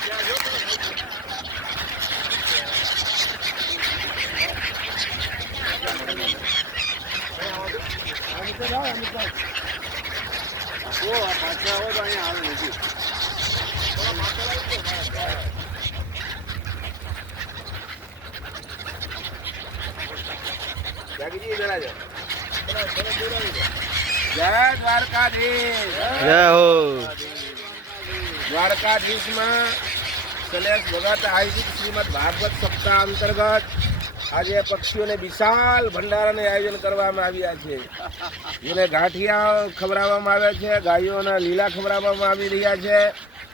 જય દ્વારકાધીશ. જય હો. દ્વારકાધીશમાં શૈલેષ ભગત આયોજિત શ્રીમદ ભાગવત સપ્તાહ અંતર્ગત આજે પક્ષીઓને વિશાળ ભંડારાને આયોજન કરવામાં આવ્યા છે. જેને ગાંઠિયા ખવડાવવામાં આવ્યા છે, ગાયોના લીલા ખવડાવવામાં આવી રહ્યા છે.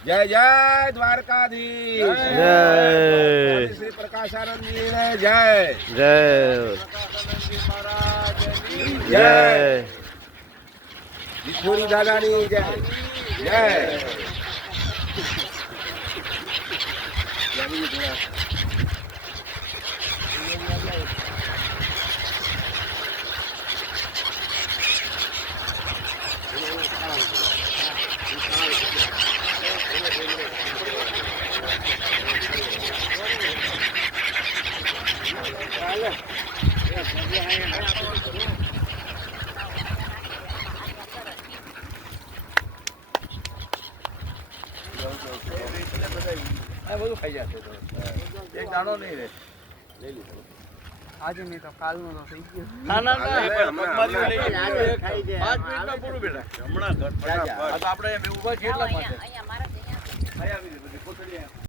જય જય દ્વારકાધીશ. જય શ્રી પ્રકાશાનંદજી ને જય. જય જય વિઠોરી દાદાની જય. જય બધું ખાઈ જશે તો એક દાણો નહીં રહે. આજે નહીં તો કાલનું તો થઈ ગયું. ના ના ના મગમારી લઈ 5 મિનિટમાં પૂરું બેટા. હમણાં આપણે ઉભા છે એટલા માટે.